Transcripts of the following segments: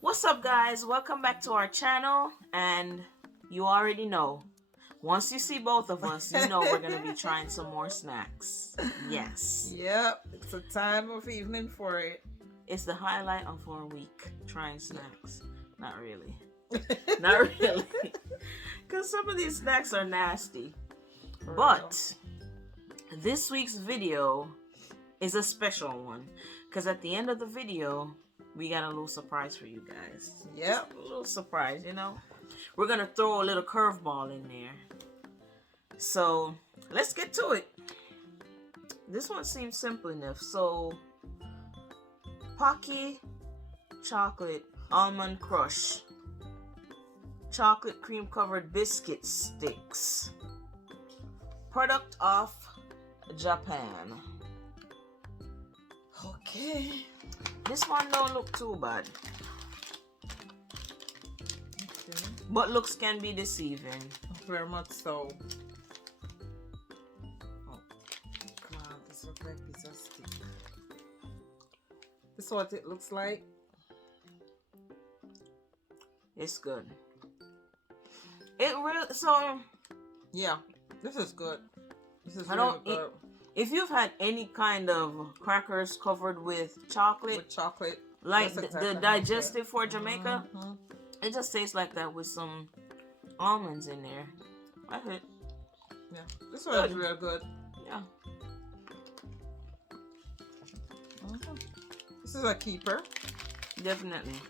What's up, guys? Welcome back to our channel. And you already know, once you see both of us, you know we're going to be trying some more snacks. Yes. Yep, it's a time of evening for it. It's the highlight of our week, trying snacks. Not really. Not really. Because some of these snacks are nasty. But this week's video is a special one. Because at the end of the video, we got a little surprise for you guys. Yep. A little surprise, you know. We're going to throw a little curveball in there. So, let's get to it. This one seems simple enough. So, Pocky Chocolate Almond Crush Chocolate Cream Covered Biscuit Sticks. Product of Japan. Okay. This one don't look too bad. Okay. But looks can be deceiving. Very much so. Oh God, this looks like pizza stick. This is what it looks like. It's good. It really so. Yeah, this is good. This is I really don't. good. If you've had any kind of crackers covered with chocolate, With chocolate, like that's exactly the how digestive for Jamaica, Mhm. it just tastes like that with some almonds in there. That's it. Yeah, this one is real good. Yeah. Mhm. This is a keeper. Definitely.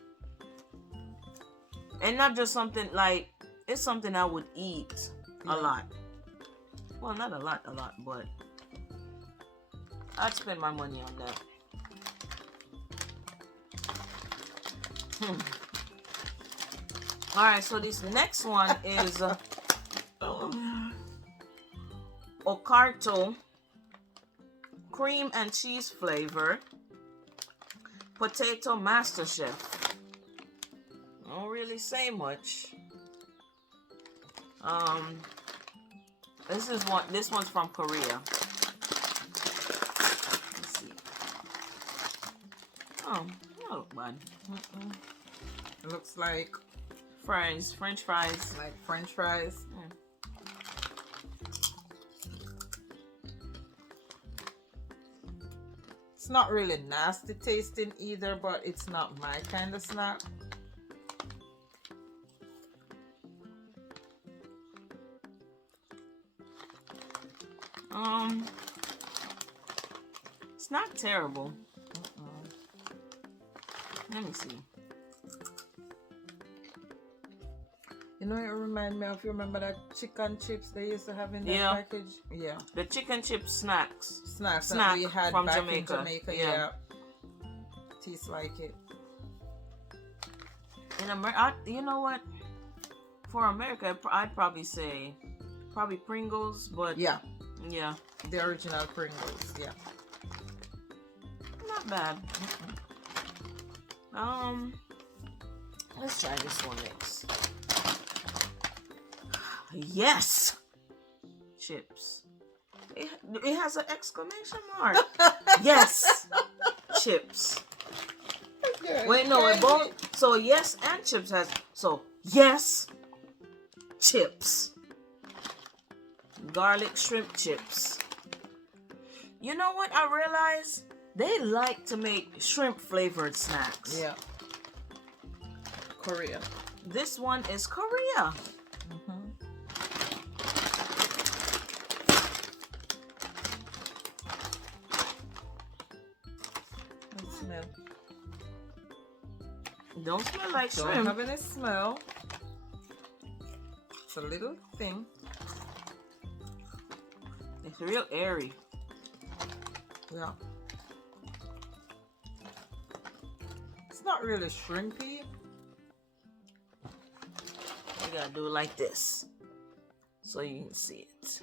And not just something like, it's something I would eat a Yeah. lot. Well, not a lot, but I'd spend my money on that. Alright, so this next one is Okarto cream and cheese flavor potato master chef. Don't really say much. This one's from Korea. Let's see. Oh, not look bad. It looks like French fries. like French fries. It's not really nasty tasting either, but it's not my kind of snack. It's not terrible. Let me see. You know, it reminds me of, you remember that chicken chips they used to have in that Yeah. package? Yeah. The chicken chip snacks. Snacks Snack that we had from back Jamaica. in Jamaica. Yeah. Yeah. Tastes like it. In America, you know what? For America, I'd probably say Pringles, but Yeah. yeah, The original Pringles. Yeah. not bad. Let's try this one next. Yes, chips. It has an exclamation mark. Yes, chips. Wait, no, it both. So yes and chips has. So yes, chips. Garlic shrimp chips. You know what I realized? They like to make shrimp flavored snacks. Yeah. Korea. This one is Korea. Let's smell. Don't smell like Don't shrimp. have any smell. It's a little thing. It's real airy. Yeah. It's not really shrimpy. You gotta do it like this so you can see it.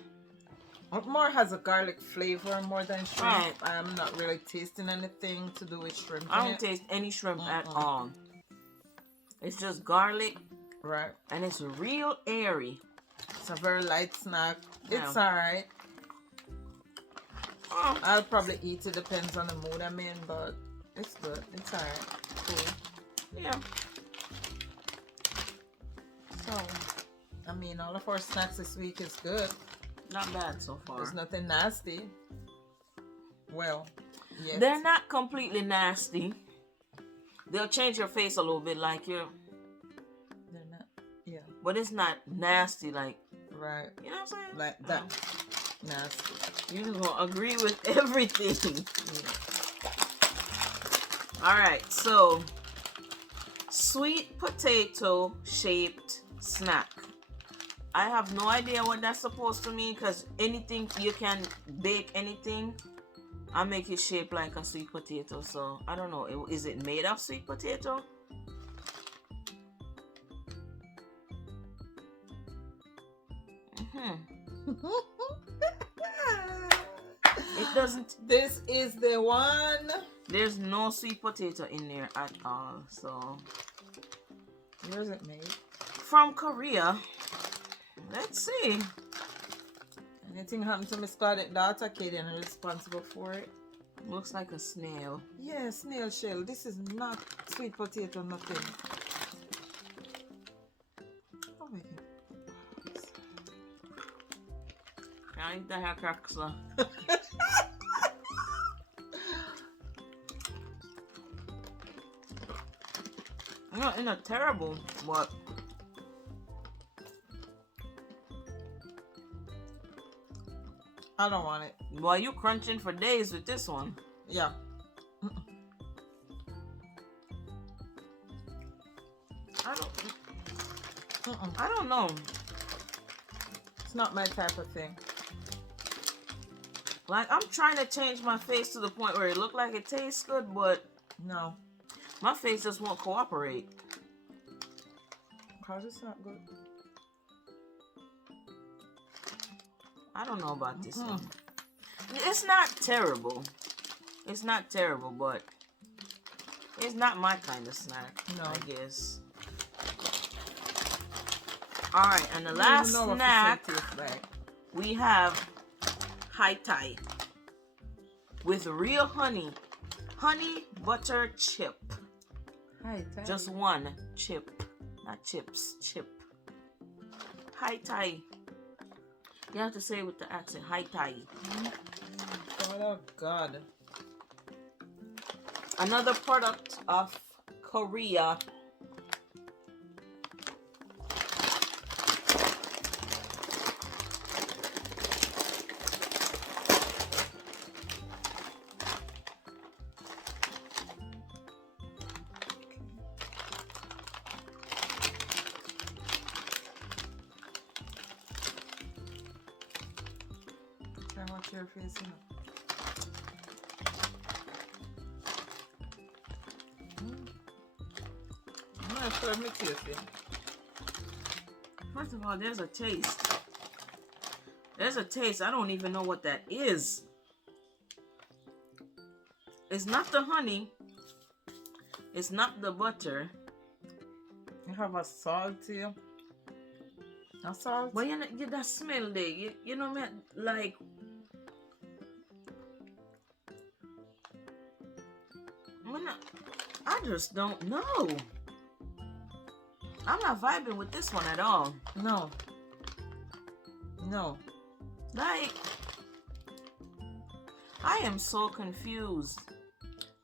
It more has a garlic flavor more than shrimp. Right. I'm not really tasting anything to do with shrimp. I in don't it. taste any shrimp at all. It's just garlic Right. and it's real airy. It's a very light snack. Yeah. It's alright. Oh, I'll probably eat it, depends on the mood I'm in, but it's good. It's alright. Cool. yeah. So, I mean, all of our snacks this week is good. Not bad so far. There's nothing nasty. Well, yes. They're not completely nasty. They'll change your face a little bit, like you. They're not. Yeah. But it's not nasty, like, Right. you know what I'm saying? Like that. Nasty. You just gonna agree with everything. Yeah. All right, so sweet potato shaped snack. I have no idea what that's supposed to mean, because anything you can bake anything, I make it shaped like a sweet potato. So I don't know. Is it made of sweet potato? It doesn't. This is the one. There's no sweet potato in there at all. So Where is it made? from Korea. Let's see. Anything happened to my Scarlet daughter, Katie, and I'm responsible for it. Looks like a snail. Yeah, snail shell. This is not sweet potato, nothing. Oh, wait. I eat the hair cracks. Not in a terrible, but I don't want it. boy, you crunching for days with this one. Yeah. I don't know. It's not my type of thing. Like, I'm trying to change my face to the point where it look like it tastes good, but No. my face just won't cooperate. Cause it's not good. I don't know about this one. It's not terrible. It's not terrible, but it's not my kind of snack. No. I guess. All right, and the I don't last even know what snack the tastes like. we have Hai Tai with real honey butter chip. Hi, Just one chip, not chips. Chip. Hai Tai. You have to say it with the accent. Hai Tai. Oh God. Another product of Korea. Try watch your face, you know. I'm not sure me tasting. First of all, there's a taste. There's a taste. I don't even know what that is. It's not the honey. It's not the butter. You have a salty. A salt? But you know, that smell there. You know, man, like. I just don't know. I'm not vibing with this one at all. No. No. Like, I am so confused.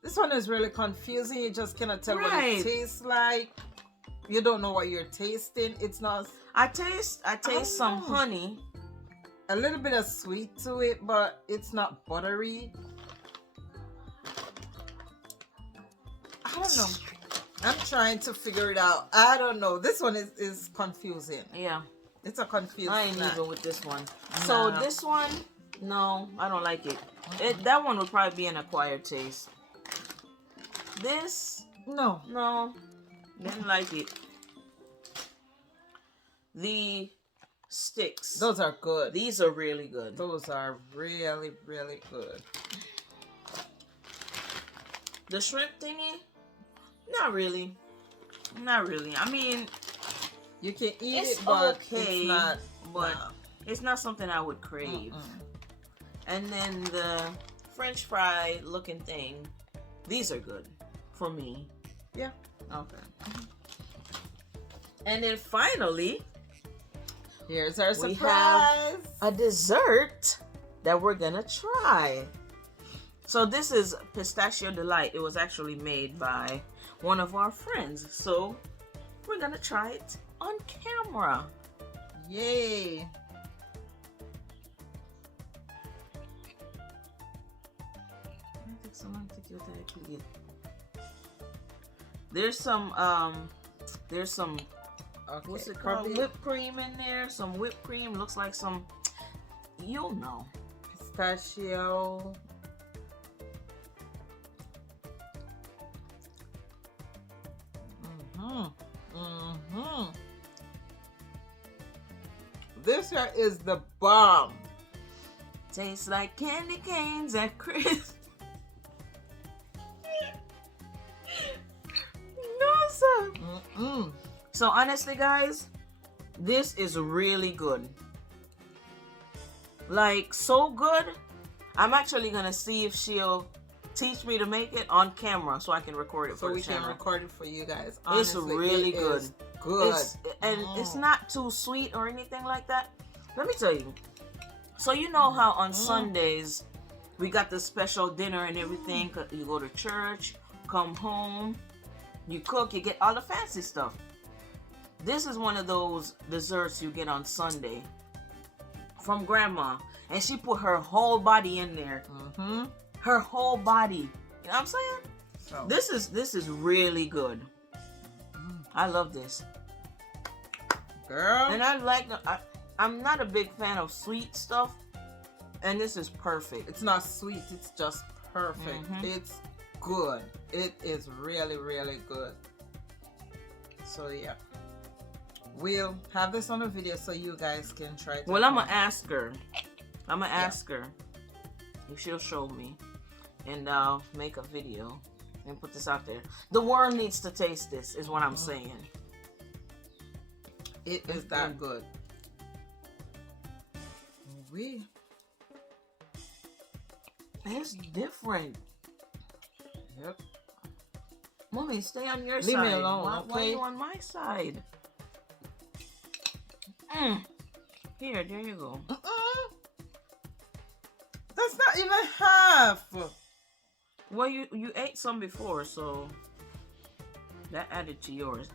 This one is really confusing. You just cannot tell what Right. it tastes like. You don't know what you're tasting. It's not I taste some know. honey. a little bit of sweet to it, but it's not buttery. I don't know. I'm trying to figure it out. I don't know. This one is confusing. Yeah, It's a confusing. I ain't snack. even with this one. So Nah. this one, no, I don't like it. That one would probably be an acquired taste. This, No. no, didn't like it. The sticks. Those are good. These are really good. Those are really, really good. The shrimp thingy, not really. Not really. I mean, You can eat it's it, but okay, it's not. but nah. it's not something I would crave. Mm-mm. And then the French fry looking thing. These are good for me. Yeah. Okay. And then finally, here's our we surprise. have a dessert that we're gonna try. So this is Pistachio Delight. It was actually made by one of our friends. So we're gonna try it on camera. Yay. There's some Okay. what's it called? Probably Whipped cream in there. Some whipped cream. Looks like some, you'll know. pistachio. This here is the bomb. Tastes like candy canes at Chris. No, sir. So honestly, guys, this is really good. Like, so good. I'm actually gonna see if she'll teach me to make it on camera so I can record it So for we the channel. can record it for you guys. It's Honestly, really it good. is good. It's not too sweet or anything like that. Let me tell you. So you know how on Sundays we got the special dinner and everything. You go to church, come home, you cook, you get all the fancy stuff. This is one of those desserts you get on Sunday from Grandma, and she put her whole body in there. Her whole body. You know what I'm saying? So. This is really good. I love this, Girl. and I like the. I'm not a big fan of sweet stuff, and this is perfect. It's not sweet, it's just perfect. It's good. It is really, really good. So yeah. We'll have this on a video so you guys can try it. Well, I'm gonna ask her. I'm gonna ask her if she'll show me, and I'll make a video and put this out there. The world needs to taste this, is what I'm saying. It is that good. It's different. Yep. Mommy, stay on your Leave side. me alone, Why are okay? you on my side? Here, there you go. That's not even half. Well, you ate some before, so that added to yours.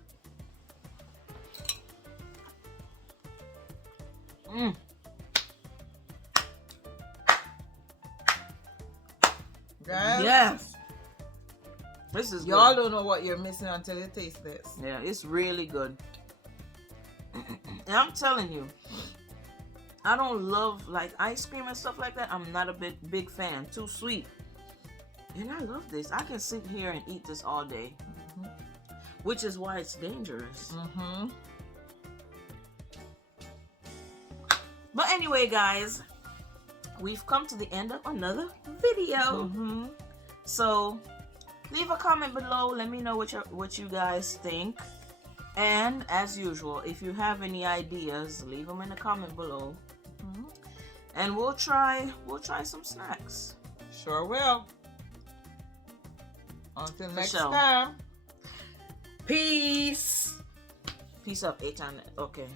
Guys, Yes. This is y'all good. don't know what you're missing until you taste this. Yeah, it's really good. And I'm telling you, I don't love like ice cream and stuff like that. I'm not a big fan. Too sweet. And I love this. I can sit here and eat this all day. Which is why it's dangerous. But anyway, guys, we've come to the end of another video. So leave a comment below. Let me know what you guys think. And as usual, if you have any ideas, leave them in the comment below. And we'll try some snacks. Sure will. Until next sure. time. Peace. Peace up, 8 times. Okay.